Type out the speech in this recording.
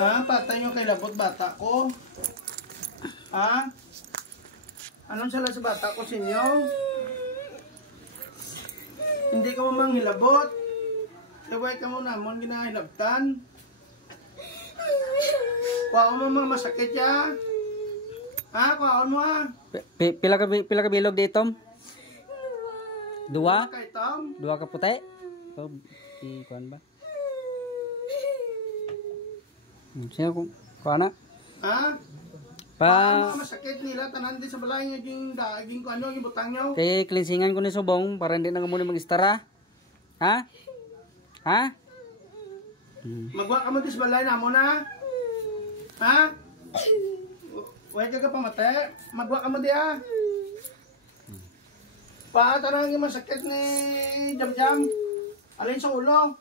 Ha? Patay nyo kay labot bata ko? Ha? Anong sala sa bata ko sa inyo? Hindi ka mamang hilabot. Iway ka mo namon ginahilabtan. Kuwaon mo mga masakit ya? Ha? Kuwaon mo ha? Pila ka bilog dito? Dua? Kay Tom? Dua ka puti? O, kuan ba? Sino kuan na? Ha? Pa, Mga masakit nila, tanan din sa balay nyo yung daging ko ano, yung butang nyo. kay cleansingan ko ni Subong para hindi na muna mag-istara. Ha? Ha? Magwa ka mo din sa balay na mo na. Ha? Huwag ka pamate. Magwa ka mo di ha. Pa, tanong yung masakit ni Jam Jam. Alin sa ulo?